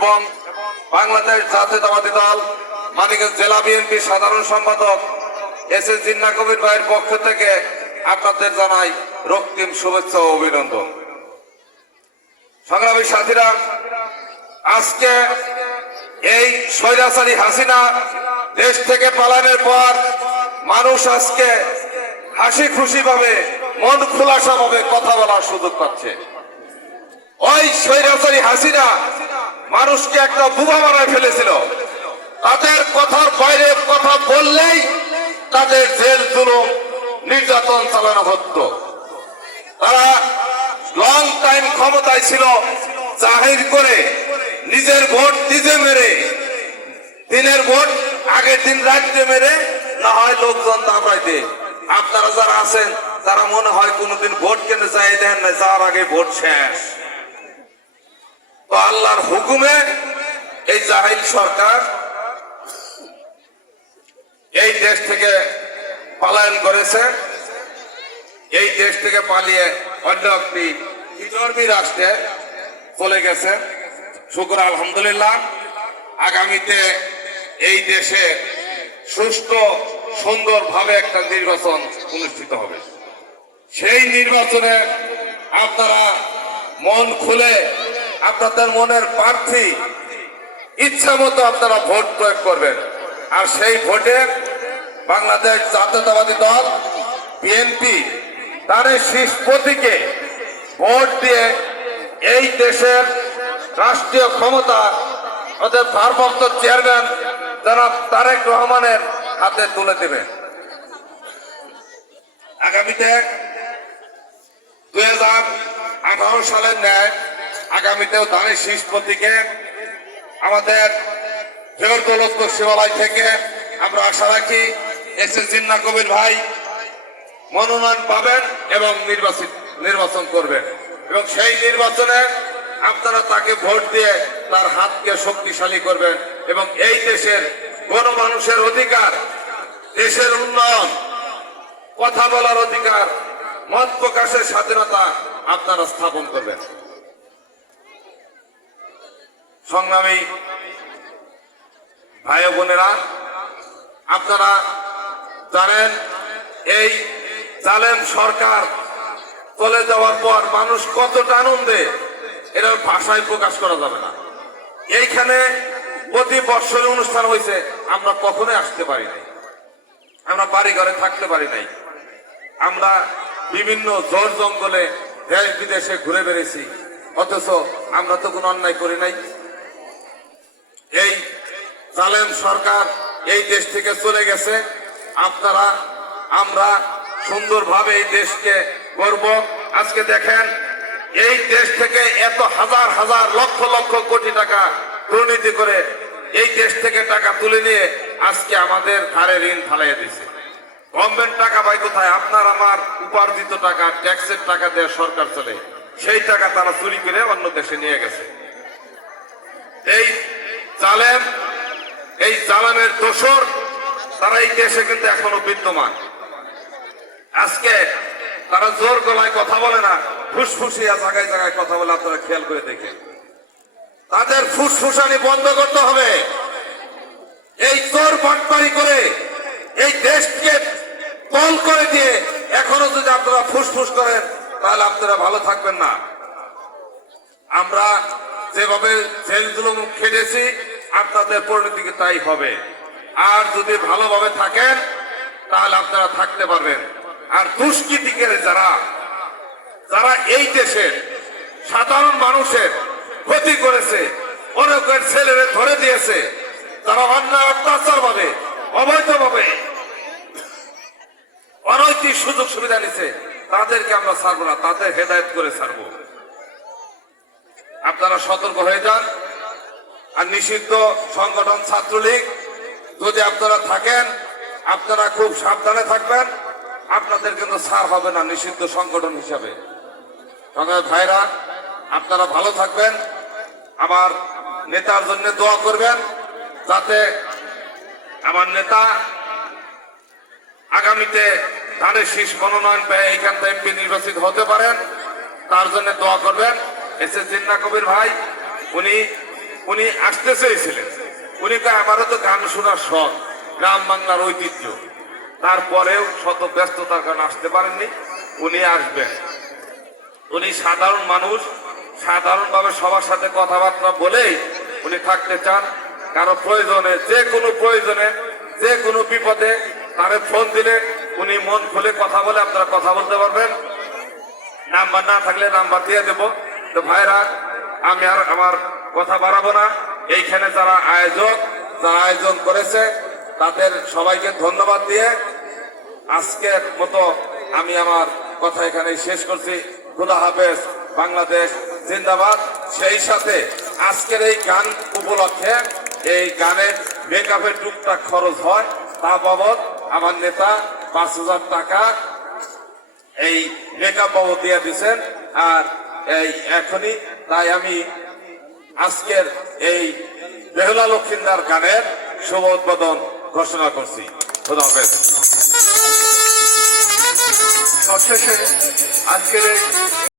এবং বাংলাদেশ জাতীয়তাবাদী দল, মানিকগঞ্জ জেলা বিএনপি সাধারণ সম্পাদক এস এস জিন্না কবির ভাইয়ের পক্ষ থেকে আপনাদের জানাই রক্তিম শুভেচ্ছা ও অভিনন্দন। সংগ্রামী সাথীরা, আজকে এই স্বৈরাচারী হাসিনা দেশ থেকে পালানোর পর মানুষ আজকে হাসি খুশি ভাবে মন খোলাসা ভাবে কথা বলার সুযোগ পাচ্ছে। ওই স্বৈরাচারী হাসিনা মানুষকে একটা বুবা মারায় ফেলেছিল। তাদের কথার বাইরে কথা বললেই তাদের জেল জুলুম নির্যাতন চালানো হতো। তারা লং টাইম ক্ষমতায় ছিল, জাহির করে নিজের ভোট নিজে মেরে, দিনের ভোট আগের দিন রাত্রে মেরে, না হয় লোকজন দাঁড়াইতে আপনারা যারা আছেন, তারা মনে হয় কোনোদিন ভোট কেন যাই দেন না যাওয়ার আগে ভোট শেষ। আল্লাহর হুকুমে এই জাহিল সরকার এই দেশ থেকে পলায়ন করেছে। এই দেশ থেকে পালিয়ে অন্য একটি বিধর্মী রাষ্ট্রে চলে গেছে। শুক্র আলহামদুলিল্লাহ। আগামীতে এই দেশে সুষ্ঠু, সুন্দরভাবে একটা নির্বাচন অনুষ্ঠিত হবে। সেই নির্বাচনে আপনারা মন খুলে আপনাদের মনের প্রার্থী ইচ্ছা মতো আপনারা ভোট প্রয়োগ করবেন। আর সেই ভোটে বাংলাদেশ জাতীয়তাবাদী দল, বিএনপি তার এই শীর্ষ প্রতীকে ভোট দিয়ে এই দেশের রাষ্ট্রীয় ক্ষমতা, ওদের ভারপ্রাপ্ত চেয়ারম্যান জনাব তারেক রহমানের হাতে তুলে দেবেন। আগামীতে দুই হাজার আঠারো সালের ন্যায় আগামীতেও ধানের শীর্ষ প্রতীকে আমাদের ফের দৌলত শিবালয় থেকে আমরা আশা রাখি এস এস জিন্না কবির ভাই মনোনয়ন পাবেন এবং নির্বাচিত নির্বাচন করবেন। এবং সেই নির্বাচনে আপনারা তাকে ভোট দিয়ে তার হাতকে শক্তিশালী করবেন এবং এই দেশের গণমানুষের অধিকার, দেশের উন্নয়ন, কথা বলার অধিকার, মত প্রকাশের স্বাধীনতা আপনারা স্থাপন করবেন। সংগ্রামী ভাই বোনেরা, আপনারা জানেন, এই জালেম সরকার চলে যাওয়ার পর মানুষ কতটা আনন্দে এটা ভাষায় প্রকাশ করা যাবে না। এইখানে প্রতি বৎসরে অনুষ্ঠান হয়েছে, আমরা কখনোই আসতে পারি নাই। আমরা বাড়ি ঘরে থাকতে পারি নাই। আমরা বিভিন্ন জোর জঙ্গলে দেশ বিদেশে ঘুরে বেড়েছি। অথচ আমরা তো কোনো অন্যায় করি নাই। এই জালেম সরকার এই দেশ থেকে চলে গেছে। আপনারা, আমরা সুন্দরভাবে এই দেশকে করব আজকে দেখেন, এই দেশ থেকে এত হাজার হাজার লক্ষ লক্ষ কোটি টাকা দুর্নীতি করে এই দেশ থেকে টাকা তুলে নিয়ে আজকে আমাদের ধারে ঋণ ফালাইয়া দিছে। গভর্নমেন্ট টাকা পাই কোথায়? আপনার, আমার উপার্জিত টাকা, ট্যাক্সের টাকা দেওয়া সরকার চলে। সেই টাকা তারা চুরি করে অন্য দেশে নিয়ে গেছে। এই জালেম, এই জালেমের দোসর তারা এই দেশে কিন্তু এখনও বিদ্যমান। আজকে তারা জোর গলায় কথা বলে না, ফুসফুসিয়া জায়গায় জায়গায় কথা বলে, আপনারা খেয়াল করে দেখেন। তাদের ফুসফুসানি বন্ধ করতে হবে। এই চোর বাটপারি করে, এই দেশকে কল করে দিয়ে এখনও যদি আপনারা ফুসফুস করেন, তাহলে আপনারা ভালো থাকবেন না। আমরা যেভাবে জেলগুলো খেটেছি আপনাদের পরিণতি তাই হবে। আর যদি ভালোভাবে থাকেন, তাহলে আপনারা থাকতে পারবেন। আর দুষ্কৃতিকের যারা যারা এই দেশের সাধারণ মানুষের ক্ষতি করেছে, অনেকের ছেলেরে ধরে দিয়েছে, তারা অন্যায় অত্যাচার ভাবে অবৈধভাবে অনৈতিক সুযোগ সুবিধা নিছে তাদেরকে আমরা ছাড়বো না, তাদের হেদায়ত করে ছাড়বো। আপনারা সতর্ক হয়ে যান। আর নিষিদ্ধ সংগঠন ছাত্রলীগ, যদি আপনারা থাকেন, আপনারা খুব সাবধানে থাকবেন। আপনাদের কিন্তু ছাড় হবে না নিষিদ্ধ সংগঠন হিসাবে। ভাইরা, আপনারা ভালো থাকবেন। আমার নেতার জন্য দোয়া করবেন, যাতে আমার নেতা আগামীতে ধানের শীষ মনোনয়ন পেয়ে এইখান থেকে এমপি নির্বাচিত হতে পারেন, তার জন্য দোয়া করবেন। এস এস জিন্না কবির ভাই, উনি উনি আসতে চেয়েছিলেন। উনি কয়, আমারও তো গান শোনার শখ গ্রাম বাংলার ঐতিহ্য। তারপরেও শত ব্যস্ততার কারণে আসতে পারেননি উনি আসবেন। উনি সাধারণ মানুষ সাধারণভাবে সবার সাথে কথাবার্তা বলেই উনি থাকতে চান। কারও প্রয়োজনে যে কোনো প্রয়োজনে যে কোনো বিপদে তারে ফোন দিলে উনি মন খুলে কথা বলে আপনারা কথা বলতে পারবেন। নাম্বার না থাকলে নাম্বার দিয়ে দেবো। তো ভাইরা আমি আর আমার কথা বাড়াবো না। এইখানে যারা আয়োজক, যারা আয়োজন করেছে, তাদের সবাইকে ধন্যবাদ দিয়ে আজকের মতো আমি আমার কথা এখানে শেষ করছি। খুদা হাফেজ, বাংলাদেশ জিন্দাবাদ। সেই সাথে আজকের এই গান উপলক্ষে এই গানের মেকআপের টুকটাক খরচ হয়। তা বাবদ আমার নেতা পাঁচ হাজার টাকা এই মেকআপ বাবদ দিয়ে দিচ্ছেন আর এই এখনই, তাই আমি আজকের এই বেহুলা লক্ষিন্দার গানের শুভ উদ্বোধন ঘোষণা করছি। সবশেষে আজকের এই